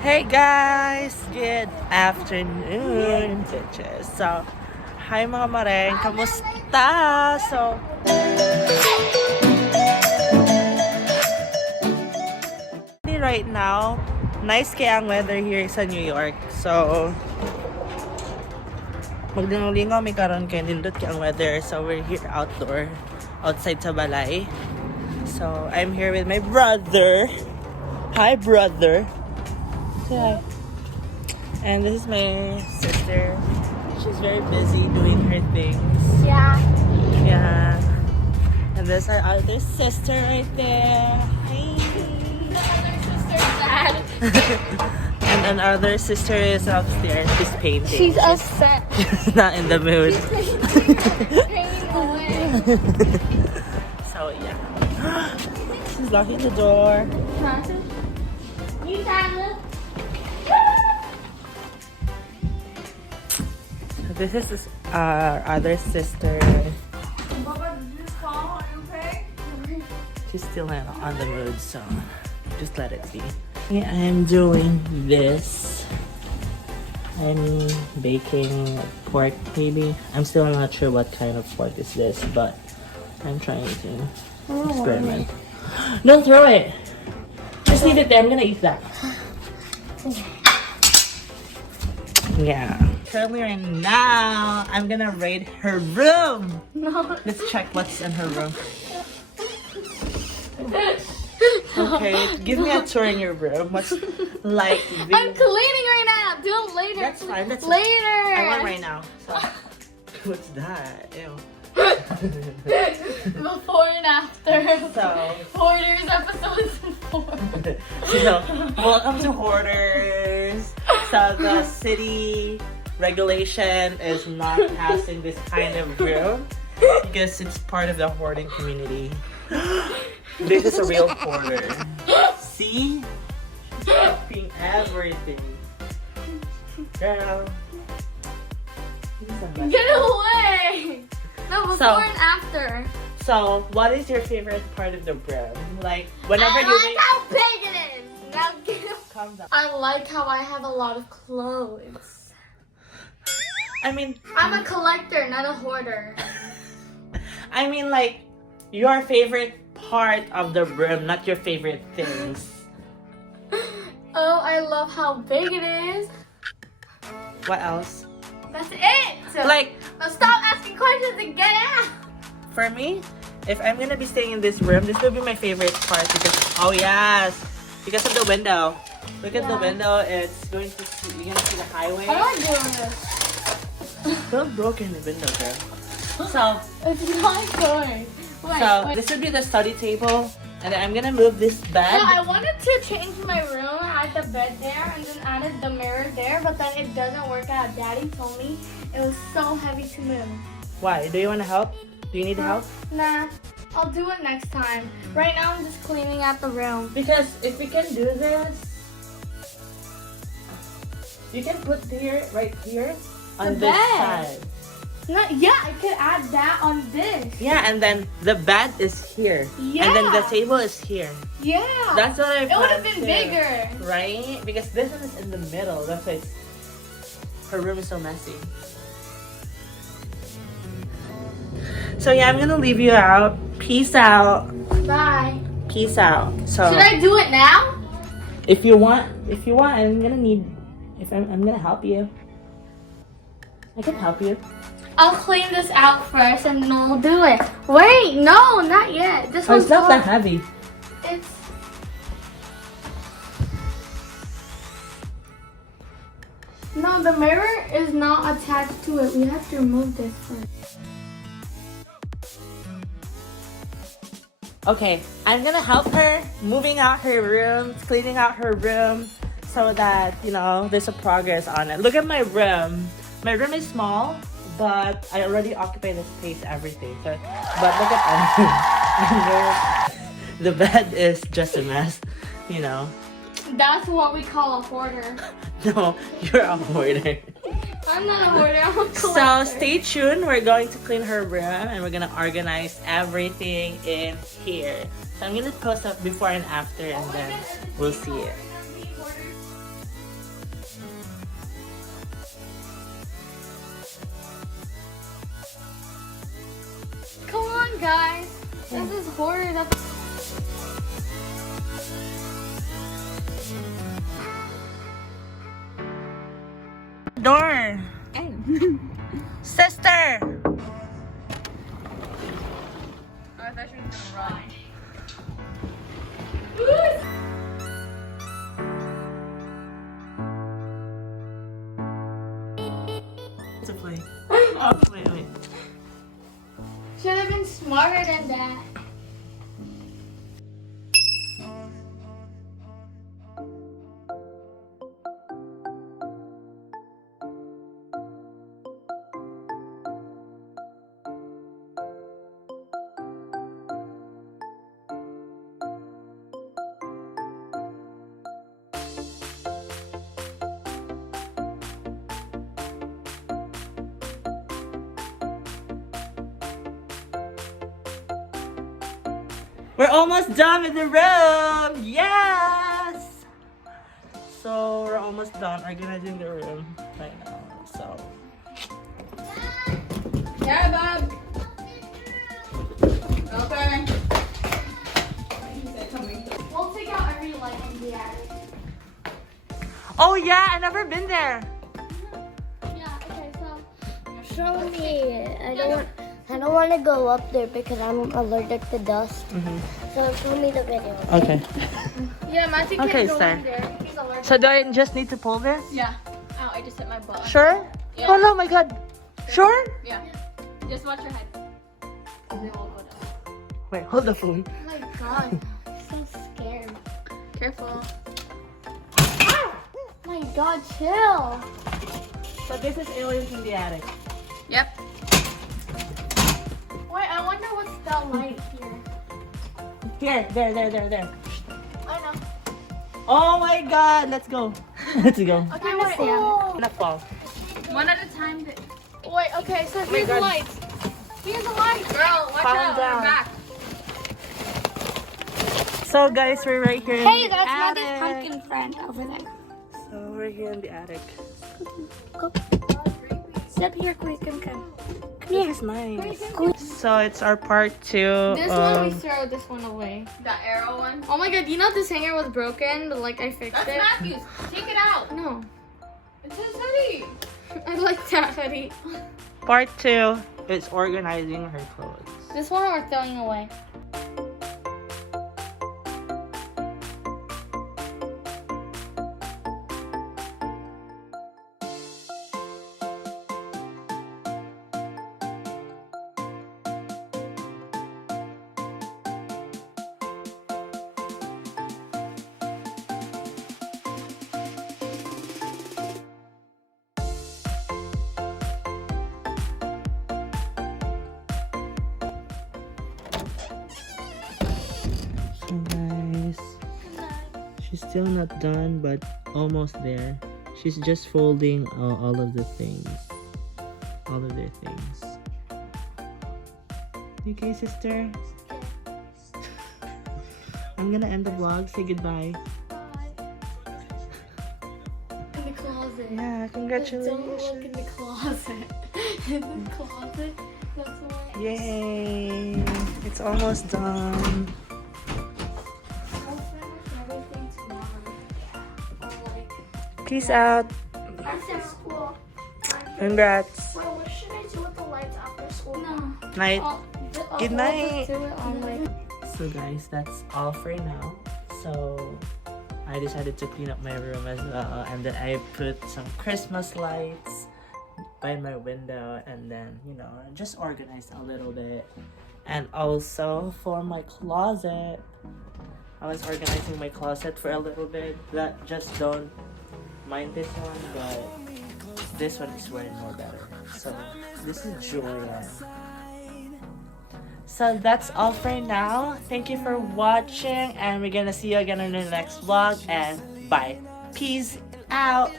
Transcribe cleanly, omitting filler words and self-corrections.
Hey guys! Good afternoon, bitches. So, hi mga mareng, kamusta? So, right now, nice kaya ang weather here sa New York. So, maglingaw-lingaw may karon kay nindot kaya ang weather. So, we're here outside sa balay. So, I'm here with my brother. Hi, brother. Say hi. And this is my sister. She's very busy doing her things. Yeah. Yeah. And there's our other sister right there. Hi. The other sister's sad. And another sister is upstairs. She's painting. She's upset. She's not in the mood. Painting away. So yeah. She's locking the door. You Tyler? This is our other sister. Baba, did you fall? Are you okay? She's still not on the mood, so just let it be. Yeah, I'm doing this. I'm baking pork, maybe. I'm still not sure what kind of pork is this, but I'm trying to experiment. Don't throw it! Just leave it there. I'm gonna eat that. Yeah. Currently right now, I'm gonna raid her room. No. Let's check what's in her room. Okay, give me a tour in your room. What's like? I'm cleaning right now. Do it later. That's fine. That's later. I want right now. So. What's that? Ew. Before and after. So. Hoarders episode 4. So, welcome to Hoarders. So the city regulation is not passing this kind of room because it's part of the hoarding community. This is a real hoarder. See? Keeping everything. Girl. Get away! No, before So- and after. So, what is your favorite part of the room? Like, whenever I you like make... how big it is. Now get Calm down. I like how I have a lot of clothes. I mean, I'm a collector, not a hoarder. like, your favorite part of the room, not your favorite things. Oh, I love how big it is. What else? That's it. Like, Now stop asking questions and get out. for me, if I'm gonna be staying in this room, this will be my favorite part because, oh yes, because of the window. Look at the Yeah. window, it's going to see, you're gonna see the highway. I like doing this. Don't broke in the window, girl. So, It's not going. Wait, so wait. this would be the study table, and then I'm gonna move this bed. No, I wanted to change my room, add the bed there, and then added the mirror there, but then it doesn't work out. Daddy told me it was so heavy to move. Why? Do you want to help? Do you need help? Nah, I'll do it next time. Right now I'm just cleaning out the room. Because if we can do this, you can put here, right here, on The this bed. side. No, yeah, I could add that on this. Yeah, and then the bed is here. And then the Yeah. table is here. Yeah. That's what I it would have planned been too. bigger. Right? Because this one is in the middle. That's why her room is so messy. So yeah, I'm gonna leave you out. Peace out. Bye. Peace out. So Should I do it now? if you want, I'm gonna need. If I'm gonna help you. I can help you. I'll clean this out first and then we'll do it. Wait, no, not yet. This Oh, one's it's not that hard. heavy. It's no, the mirror is not attached to it. We have to remove this first. Okay, I'm gonna help her moving out her room, cleaning out her room, so that there's a progress on it. Look at my room. My room is small, but I already occupy the space, everything. So, but look at the bed is just a mess. That's what we call a hoarder. No, you're a hoarder. I'm not a hoarder, I'm a collector. So stay tuned. We're going to clean her room and we're gonna organize everything in here. So I'm gonna post up before and after, and then we'll see it. on, guys. This is horror. Door. Sister. I thought she was gonna run. To play. Oh, wait. Should have been smarter than that. We're almost done with the room. Yes. So we're almost done organizing the room right now. So Yeah, Bob. Okay. We'll take out every light in the attic. oh yeah, I never been there. Yeah. Okay. So. Show me. I don't want to go up there because I'm allergic to dust. So show me the video. Okay. Yeah, Matthew can't Okay, go sir. in there. He's allergic. So do I just need to pull this? Yeah. Ow! I just hit my butt. Sure? Yeah. Oh no, my God. Sure? Yeah. Just watch your head. They won't go down. Wait, hold the phone. Oh my god. I'm so scared. Careful. Oh my god, chill. So this is aliens in the attic. Yep. Wait, I wonder what's that light here. Here, there. I know. Oh my God, let's go. Let's go. Okay, wait. Oh. Not fall. One at a time. Wait, okay, so my here's the God. lights. Here's the lights. Girl, watch Calm out. down. We're back. So guys, we're right here in Hey, the that's attic. Maddie's pumpkin friend over there. So we're here in the attic. Go. Step here quick and come. This is nice. So it's our part 2. This one we throw this one away. The arrow one? Oh my god, you know this hanger was broken, but like I fixed That's it. Matthew's. Take it out. No. It's his hoodie. I like that hoodie. Part 2 is organizing her clothes. This one we're throwing away. So guys, she's still not done, but almost there. She's just folding all of the things. All of their things. Okay, sister? I'm gonna end the vlog. Say goodbye. In the closet. Yeah, Don't congratulations. look in the closet. In the closet. That's why. Yay! It's almost done. I'll finish everything tomorrow. Or like Peace out. After school. Congrats. Well, what should I do with the lights after school? no. Night. Good I'll night. just do it on like. So guys, that's all for now. So I decided to clean up my room as well, and then I put some Christmas lights by my window, and then just organized a little bit. And also for my closet, I was organizing my closet for a little bit. That just don't mind this one, but this one is wearing more better. So this is Julia. So that's all for now. Thank you for watching, and we're gonna see you again in the next vlog, and bye. Peace out.